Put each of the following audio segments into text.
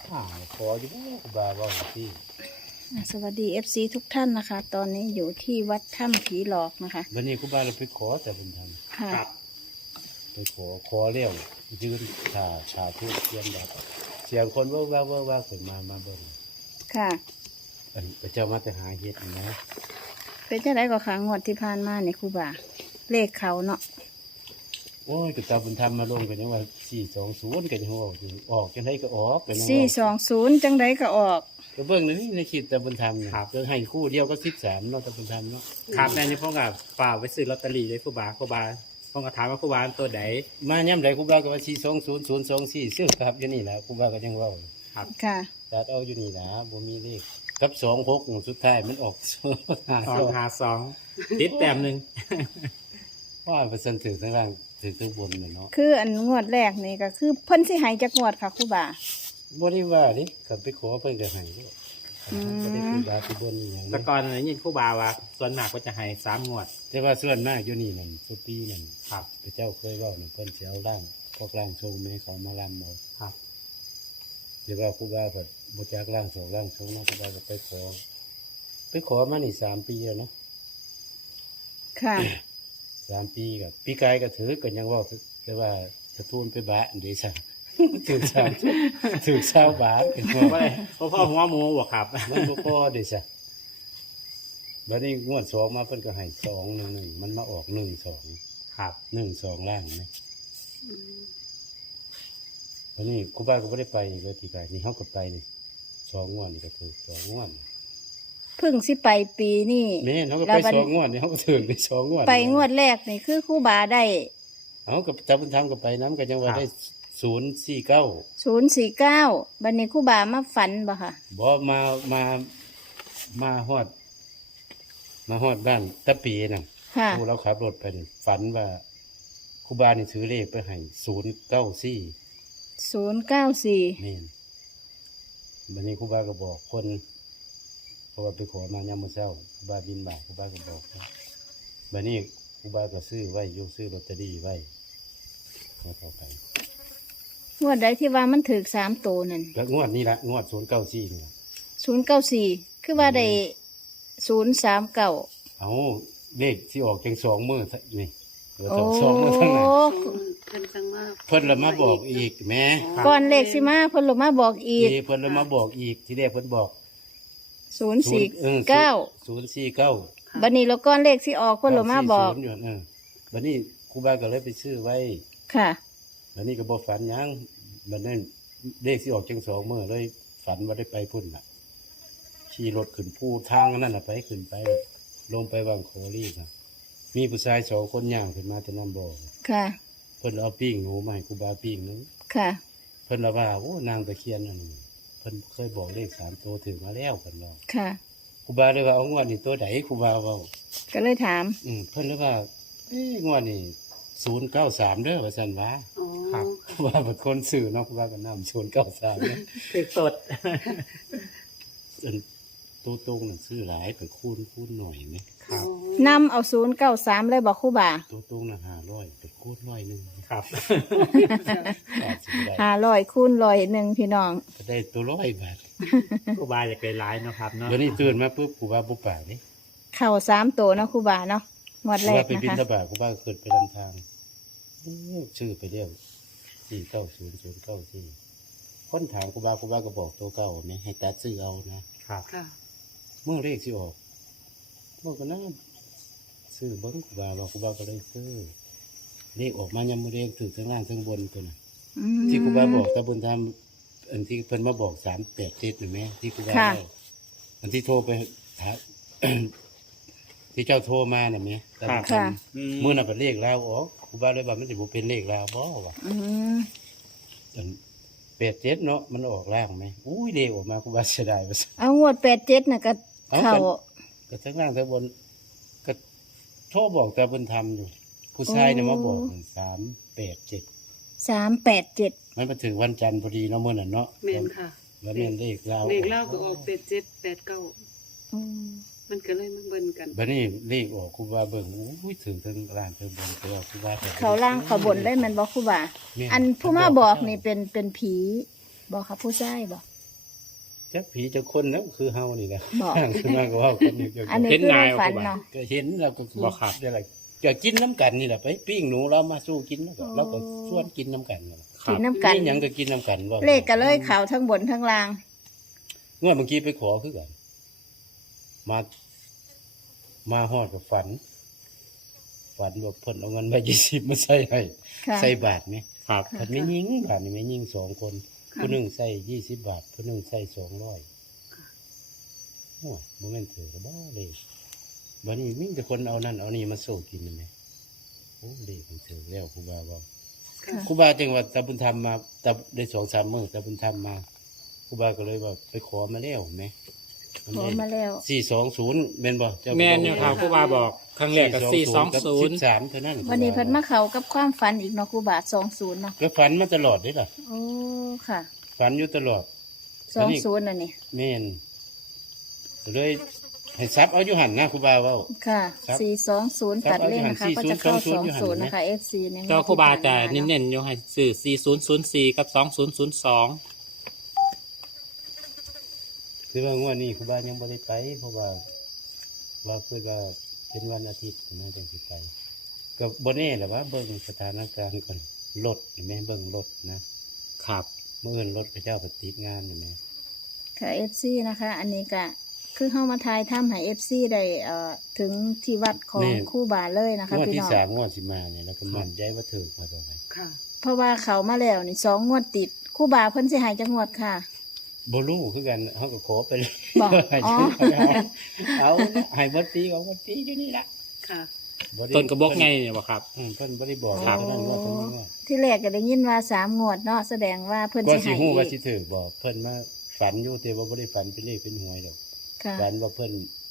ขออยู่ครูบาว่าที่สวัสดี FC ทุกท่านนะคะ ตอนนี้อยู่ที่วัดถ้ำผีหลอกนะคะวันนี้ครูบาเราไปขอแต่บุญธรรมค่ะไปขอเลี้ยวยืนชาทุกเสียงแบบเสียงคนว่าขึ้นมาเบิ่งค่ะอันพระเจ้ามาแต่หาเฮ็ดนะเป็นจังไดก็ขางวดที่ผ่านมาเนี่ยครูบาเลขเขาเนาะโอ้ยกระตาบุญธรรมมาลงกันยังว่า420กันยังว่าออกจังไดก็ออกกันยังว่า 420จังไดก็ออกก็เบิ่งนี่ในคิดตาบุญธรรมนี่ก็ให้คู่เดียวก็13เนาะตาบุญธรรมเนาะครับแม่นี่พ่อกับฝ่ากไปซื้อลอตเตอรี่เลยครูบาพ่อก็ถามว่าครูบาตัวไหนมาย่ำใดครูบาก็ว่า420 024ซื้อครับอยู่นี่แหละครูบาก็ยังเว้าค่ะตัดเอาอยู่นี่นะบ่มีเลขกับ26สุดท้ายมันออก 252ติดแต้มหนึ่งว่าเปอร์เซ็นต์ถือข้างล่างถือข้างบนน่ะเนาะคืออันงวดแรกนี่ก็คือเพิ่นสิให้จักงวดค่ะครูบาบ่ได้ว่าดิขับไปขอเพิ่นก็ให้เด้ออืมบ่ได้คือบาที่บนนี่หยังแต่ก่อนเนี่ยยินครูบาว่าส่วนมากก็จะให้3 งวดแต่ว่าส่วนมากอยู่นี่นั่นทุกปีนั่นครับพระเจ้าเคยเว้านั่นเพิ่นสิเอาร่างพวกร่างทรงแม่เขามาลำเอาครับแต่ว่าครูบาก็บ่จักร่างทรงเนาะครูบาก็ไปขอมานี่3 ปีแล้วเนาะค่ะ 3 ปีกับปีกายก็ถือก็ยังเว้าแต่ว่าจะทูลไปบาทอันเดซ่า ถือ20บาทเป็นบ่ว่าพ่อหัวหมูบอกครับมันบ่พอเด้ซะบัดนี้งวด2มาเพิ่นก็ให้211มันมาออก12 ครับ 12ล่างนะวันนี้ครูบาก็บ่ได้ไปเลยปีกายนี่เฮาก็ไปนี่2 งวดนี่ก็ถูก2 งวดเพิ่งสิไปปีนี้แม่นเฮาก็แล้ไปวบัด 2 งวดนี่เฮาก็ถึงได้2 งวดไปงวดแรกนี่คือครูบาได้เฮาก็ตาบุญธรรมก็ไปนํก็ยังว่าได้049 049บัดนี้ครูบามาฝันบ่ค่ะบ่มาฮอดบ้านตะปีน่ะค่ะผู้เราขับรถไปนี่ฝันว่าครูบานี่ถือเลขไปให้094 094 แม่นบัดนี้ครูบาก็บอกคนเพราะว่าไปขอมายามมื้อเช้าครูบาบินบาทครูบาก็บอกนะบัดนี้ครูบาก็ซื้อไว้อยู่ซื้อลอตเตอรี่ไว้ก็ต่อไปงวดใดที่ว่ามันถึก3ตัวนั่นแล้วงวดนี้ละงวด094นี่ล่ะ 094คือว่าได้039 เอาเลขที่ออกจัง2มื้อนี่เหลือโอ้สองมื้อทั้งนั้นเพิ่นจังมาเพิ่นละมาบอกอีกแหม่ก่อนเลขสิมาเพิ่นลงมาบอกอีกเพิ่นละมาบอกอีกที่แรกเพิ่นบอก 049 049 บัดนี้แล้วก่อนเลขสิออกเพิ่นลงมาบอก 040อยู่บัดนี้ครูบาก็เลยไปซื้อไว้ค่ะบัดนี้ก็บ่ฝันหยังบัดนั้นเลขสิออกจัง2มื้อเลยฝันว่าได้ไปพุ่นน่ะขี่รถขึ้นภูทางนั่นน่ะไปขึ้นไป ลงไปวังโคลีครับมีผู้ชาย2 คนย่างขึ้นมาแต่น้ำบ่อค่ะเพิ่นเอาปิ้งหนูมาให้ครูบาปิ้งนึงค่ะเพิ่นละว่าโอ้นางตะเคียนนั่นเพิ่นเคยบอกเลข3 ตัวถึงมาแล้วเพิ่นว่าค่ะครูบาเลยว่าเอางวดนี้ตัวใดครูบาเว้าก็เลยถามเพิ่นเลยว่างวดนี้093เด้อว่าซั่นว่าอ๋อครับครูบาเป็นคนซื้อเนาะครูบาก็นำ093เนี่ยคือสดอันตัวตรงนั่นซื้อหลายเป็นคูณหน่อยนี่ครับนำเอา093เลยบอกครูบาตัวตรงน่ะ500เป็นคูณ100นึงครับอาจสิได้ 500คูณ100พี่น้องก็ได้ตัว100 บาทครูบาอยากได้หลายเนาะครับเนาะเดี๋ยวนี้ตื่นมาปุ๊บครูบาบ่ปากเด้เข้า3ตัวเนาะครูบาเนาะงวดครูแรบาก ไปนะบิณคะฑบาตครูบาก็ขึ้นไปลำทางชื่อไปเรียก490094คนถามครูบาก็บอกตัวเก่าแม่ให้ตัดซื้อเอานะครับค่ะเมื่อเลขสิออกเมื่อก็น่าซื้อเบิ้งครูบาว่าครูบาก็เลยซื้อเลขออกมายามมื้อเรียงถึงทั้งล่างทั้งบนตัวน่ะอืมที่ครูบาบอกตาบุญธรรมอันที่เพิ่นมาบอก387น่ะแม่ที่ครูบาค่ะเล่าอันที่โทรไปถาม ที่เจ้าโทรมาน่ะแม่ตาบุญธรรค่ะมมื้อน่ะเป็นเลขลาวออกครูบาเลยว่ามันสิบ่เป็นเลขลาวบ่วะอืมอัน87เนาะมันออกล่างไหมอุ้ยเลขออกมาครูบาเสียดายว่าซั่นเอางวด87น่ะก็เอาเข้าก็ทั้งล่างทั้งบนก็โทรบอกตาบุญธรรมอยู่ผู้ชายเนี่ยมาบอก387 387 มันมาถึงวันจันทร์พอดีเนาะมื้อนั้นเนาะแม่นค่ะแล้วแม่นเลขลาวเลขเล่าก็ออก8789 อืมมันก็เลยมาเบิ่นกันบัดนี้เลขออกครูบาเบิ่งอุ้ยถึงล่างถึงบนตัวครูบาแต่เขาล่างเขาบนได้แมันบอกครูบาแม่อันผู้มาบอกนี่เป็นผีบอกค่ะผู้ชายบอกจักผีจักคนแล้วคือเฮานี่แหละบอกสร้างขึ้นมาก็เว้ากันนี่ก็อันนี้เห็นคือง่ายในฝันบ่เนาะก็เห็นแล้วก็บ่ครับได้ล่ะก็กินน้ำกันนี่แหละไปปิ้งหนูเรามาสู้กินแล้วก็อ๋อเราก็ชวนกินน้ำกันนั่นแหละครักิบนน้ำกันมีหยังก็กินน้ำกันว่าเลขก็เลยข่าวทั้งบนทั้งล่างงวดเมื่อกี้ไปขอคือกันมาฮอดกับฝันว่าเพิ่นเอาเงินมา20มาใส่ให้ค่ะใส่บาทไหมครับค่ะเพิ่นไม่ยิงบาทนี่ไม่ยิง2 คนผู้หนึงใส่20 บาทผู้หนึงใส่200โอ้บ่แม่นถือก็บ่เลยบัดนี้มีแต่คนเอานั่นเอานี่มาโซ่กินนี่แหมโอ้เลขมันถือแล้วครูบาว่าค่ะครูบาจังว่าตาบุญธรรมมาตาได้2-3มื้อตาบุญธรรมมาครูบาก็เลยว่าไปขอมาแล้วแหมขอมาแล้ว 420แม่นบ่เจ้าแม่นอยู่ครับครูบาบอกครั้งแรกก็กับ 420 13เท่านั้นวันนี้เพิ่นมาเข้ากับความฝันอีกเนาะครูบา20เนาะก็ฝันมาตลอดเด้ล่ะโอ้ค่ะฝันอยู่ตลอด อันนี้ 20น่ะนี่แม่นเลยให้ซับเอาอยู่หั่นนะครูบาเว้าค่ะครับ 420ตัดเล่นนะคะ ก็จะเข้า 420 20นะคะ FC ในงวดเจ้าครูบาจะที่ผ่นมเน้นๆอยู่ให้ซื้อ4004 กับ 2002 คือว่างวดนี้ครูบายังบ่ได้ไปเพราะว่าคือว่าเป็นวันอาทิตย์นะจังสิไปก็บ่แน่แหละว่าเบิ่งสถานการณ์ก่อนรถนี่แม่เบิ่งรถนะครับ มื้ออื่นรถพระเจ้าก็ติดงานนี่แม่ค่ะ FC นะคะ อันนี้ก็คือเข้ามาทายถ้ำให้ FC ได้ถึงที่วัดของครูบาเลยนะคะงวดพี่ที่น้อง 3งวดสิมาเนี่ยแล้วก็มั่นใจว่าถูกมาตอนนั้นค่ะเพราะว่าเขามาแล้วนี่2 งวดติดครูบาเพิ่นสิใหายจังงวดค่ะบ่รู้คือกันเฮาก็ขอไปเลยบอกให้อ๋อเอาให้เบิดปีเอาเบิดปีอยู่นี่ล่ะค่ะบ่ได้ต้นกระบอกไงเนี่ยบ่ครับเพิ่นบ่ได้บอกครับเท่านั้นว่าเพิ่นว่าที่แรกก็ได้ยินว่า3 งวดเนาะแสดงว่าเพิ่นก็สิสิใหายฮู้อีว่าก สิถูกบ่เพิ่นมาฝันอยู่แต่ว่าบ่ได้ฝันเป็นเลขเป็นหวยดอกค่ะฝันว่าเพิ่น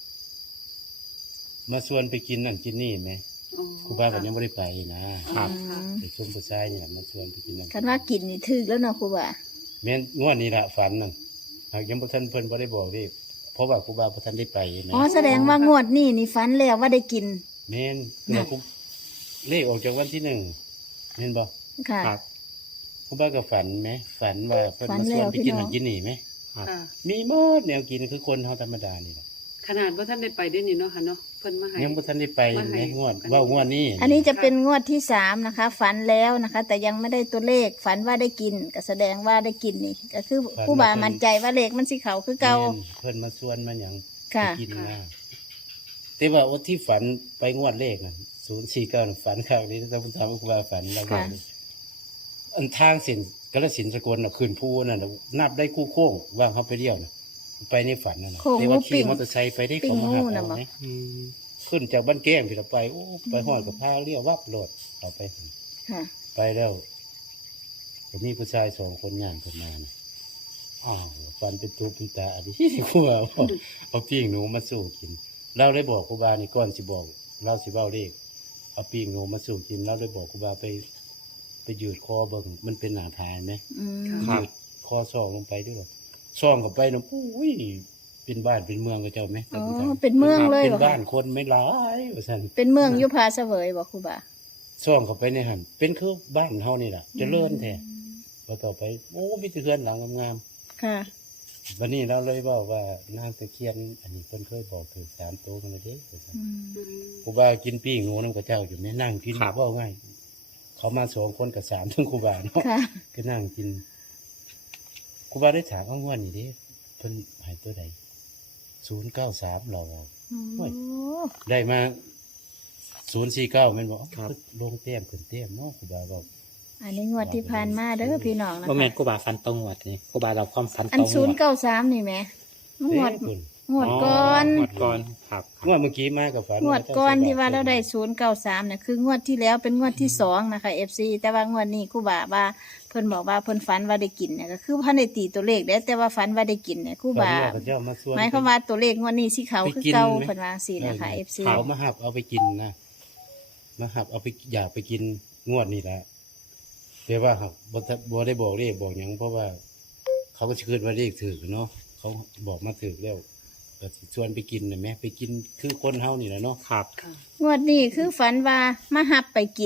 มาชวนไปกินนั่นกินนี่แหมอ๋อครูบาก็ยังบ่ได้ไปนะครับอืมไอ้ชมผู้ชายนี่ล่ะมาชวนไปกินนั่นคันว่ากินนี่ถึกแล้วเนาะครูบาแม่นงวดนี้ล่ะฝันนั่นหากยังบ่ทันเพิ่นบ่ได้บอกเลขเพราะว่าครูบาบ่ทันได้ไปนะอ๋อแสดงว่างวดนี้นี่ฝันแล้วว่าได้กินแม่นคือครูเลขออกจากวันที่1แม่นบ่ค่ะครับครูบาก็ฝันไหมฝันว่าเพิ่นฝันมาชวนแล้วไปกินพี่น้นั่องนกินนี่ไหมครับค่ะมีหมดแนวกินคือคนเฮาธรรมดานี่แหละขนาดว่าท่านได้ไปได้นี่เนาะค่ะเนาะเพิ่นมาให้ยังบ่ทันได้ไปมาให้ในงวดว่างวดนี้อันนี้จะเป็นงวดที่3นะคะ ฝันแล้วนะคะ แต่ยังไม่ได้ตัวเลข ฝันว่าได้กินก็แสดงว่าได้กินนี่ ก็คือครูบามั่นใจว่าเลขมันสิเขาคือเก่าแม่นเพิ่นมาชวนมาหยังค่ะไปกินนะแต่ว่าวันที่ฝันไปงวดเลขน่ะ049น่ะฝันครั้งนี้ถ้าผมถามว่าครูบาฝันแล้วว่าค่ะอันทางเส้นกาฬสินธุ์สกลน่ะขึ้นภูนั่นน่ะนับได้คู่โค้งว่างเฮาไปเที่ยวน่ะไปในฝันนั่นน่ะโค้งแต่ว่างูปิ้ขี่งมอเตอร์ไซค์ไปได้ปิ้งเขามาหางูน่ะเอาบ่ไหมอืมขึ้นจากบ้านแก้มที่เราไปโอ้ไปหอดกับพาเรียกวับโหลดเอาไปค่ะไปแล้วผมมีผู้ชาย2 คนย่างขึ้นมานะอ้าวฟันเป็นตูเป็นตาอันนี้ครูบาบอกเอาปิ้งหนูมาสู้กิน เราได้บอกครูบานี่ก่อนสิบอกเราสิเว้าเลขเอาปิ้งหนูมาสู้กินเราได้บอกครูบาไปยืดคอเบิ่งมันเป็นหนาพายไหมอืมครับยืดคอซ่องลงไปด้วยซ่องกับไปนะอุ้ยเป็นบ้านเป็นเมืองกับเจ้าไหมอ๋อเป็นเมืองเลยเป็นบ่บ้าค่ะนคนไม่หลายว่าซั่นเป็นเมืองอยุพาเสวยบ่ครูบาซ่องเข้าไปในหันเป็นคือบ้านเฮานี่แหละเจริญแท้พอต่อไปโอ้มีแต่เรือนหลังงามค่ะๆวันนี้เราเลยบอกว่านางตะเคียน อันนี้เพิ่นเคยบอกถึง3 โตวกันเลยเด้อืมอืมครูบากินปิ้งงูนำกับเจ้าอยู่แม่นั่งกินครับเว้าง่ายเขามา2 คนกับ3ทั้งครูบาเนาะค่ะก็นั่งกินครูบาได้ถามว่าง่วนนี่เด้เพิ่นให้ตัวใด093เราอะ โอ้โอ้ย ได้มา049แม่นบ่ครับลงแต้มขึ้นแต้มเนาะครูบาบอกอันนี้งวดที่ผ่านมาเด้อพี่น้องนะบ่แม่นคะครูบาฟันตรงงวดนี่ครูบาเราความฟันอันตรงงวด 093นี่แหมงวดเอ้ยคุณงวดก่อนงวดก่อนครับคงวรับดเมื่อกี้มากับฝันงวดก่อนที่ว่าเราได้093เนี่ยคืองวดที่แล้วเป็นงวดที่2นะคะ FC แต่ว่างวดนี้ครูบาว่าเพิ่นบอกว่าเพิ่นฝันว่าได้กินเนี่ยก็คือเพิ่นได้ตีตัวเลขได้แต่ว่าฝันว่าได้กินเนี่ยครูฝันบาว่าพระเจ้ามาส่วนหมายความว่าตัวเลขงวดนี้สิเขาคือเก่าเพิ่นว่าจังซี่นะคะ FC เขามาหับเอาไปกินนะมาหับเอาไปอยากไปกินงวดนี่แหละแต่ว่าหักบ่ได้บอกเลขบอกหยังเพราะว่า เขาก็จะคิดว่าเลขถือเนาะเขาบอกมาถือแล้วก็สิชวนไปกินนะแม่ไปกินคือคนเฮานี่แหละเนาะครับค่ะงวดนี้คือฝันว่ามาหับไปกิน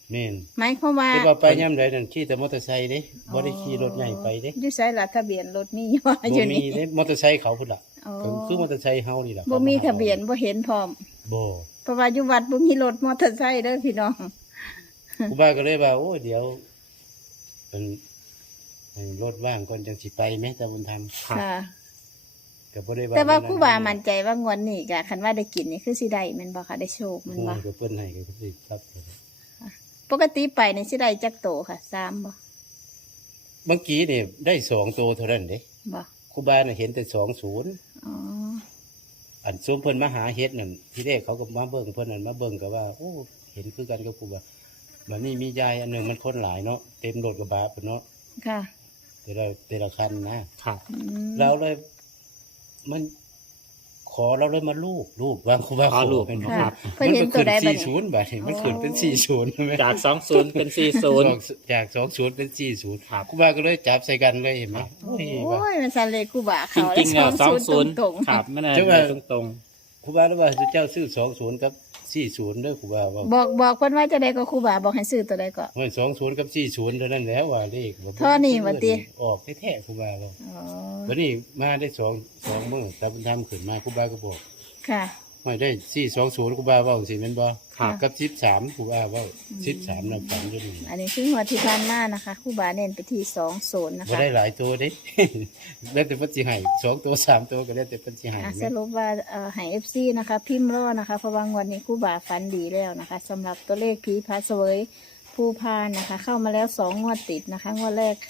แม่นหมายความว่าแต่ว่าไปย่ำใดนั่นขี่แต่มอเตอร์ไซค์เด้บ่ได้ขี่รถใหญ่ไปเด้อยู่ไสล่ะทะเบียนรถมีว่าอบ่ยู่มีนี่เด้มอเตอร์ไซค์เขาพุ่นล่ะอ๋อก็คือมอเตอร์ไซค์เฮานี่ล่ะบ่มีทะเบียนบ่เห็นพร้อมบ่เพราะว่าอยู่วัดบ่มีรถมอเตอร์ไซค์เด้อพี่น้องครูบาก็เลยว่าโอ้เดี๋ยวเป็นให้รถว่างก่อนจังสิไปแม้แต่บุญธรรมครับค่ะก็บ่ได้ว่าแต่ว่าครูบามั่นใจว่างวดนี้ก็คันว่าได้กินนี่คือสิได้แม่นบ่คะได้โชคแม่นโอ้บ่ยก็เพิ่นให้ก็สิครับปกติไปนี่สิได้จักโตค่ะ3บ่เมื่อกี้นี่ได้2ตัวเท่านั้นเด้บ่ครูบาน่ะเห็นแต่20 อ๋ออันซุมเพิ่นมาหาเฮ็ดนั่นที่แรกเขาก็มาเบิ่งเพิ่นนั่นมาเบิ่งก็ว่าโอ้เห็นคือกันกับครูบาบัดนี้มียายอันหนึงมันคนหลายเนาะเต็มรถกระบะพุ่นเนาะค่ะแต่ละคันนะครับอืมเราเลยมันขอเราเลยมาลูบวางครูบาขอรูปเป็นค่ะเพิ่นเห็นตัวใดบัดนี้ 40บาทนี่มันขึ้นเป็น40ใช่ไหมจาก20เป็น40 จาก20เป็น40 ครับครูบาก็เลยจับใส่กันเลยเห็นไหมโอ้ยโอ้ว่ายมันสันเลยครูบาจเขาริงๆแล้ว 20ตรง 20ครับไม่ได้จังหวะตรงครูบาแล้วว่าเจ้าซื้อ20กับ40เด้อครูบาว่าบอกเพิ่นว่าจะได้ก็ครูบาบอกให้ซื้อตัวใดก็ว่า20กับ40เท่านั้นแหล้วว่าเลขบ่เท่านี้ว่าติออกแท้ๆครูบาว่าอ๋อวันนี้มาได้2มื้อแต่บุญธรรมขึ้นมาครูบาก็บอกค่ะไม่ได้420ครูบาเว้าสิแม่นบ่ๆครับกับ13ครูบาเว้า13นำฝันอยู่นี่อันนี้คือหัวดที่ผ่านมานะคะครูบาเน้นไปที่20นะบ่คะได้หลายตัวเด้ แล้วแต่เพิ่นสิให้2ตัว3ตัวก็แล้วแต่เพิ่นสิให้อ่ะแม่สรุปว่าให้ FC นะคะ พิมพ์รอนะคะเพราะว่างวดนี้ครูบาฝันดีแล้วนะคะสำหรับตัวเลขผีพาเสวยผู้พานนะคะ เข้ามาแล้ว2งวดติดนะคะงวดแรก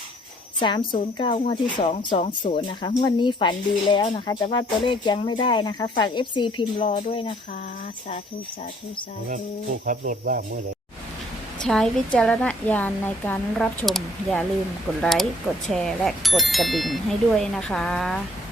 309งวดที่220นะคะงวดนี้ฝันดีแล้วนะคะ แต่ว่าตัวเลขยังไม่ได้นะคะ ฝาก FC พิมพ์รอด้วยนะคะ สาธุสาธุสาเพราะว่าธุผู้ขับรถว่างมื้อใดใช้วิจารณญาณในการรับชม อย่าลืมกดไลค์ กดแชร์ และกดกระดิ่งให้ด้วยนะคะ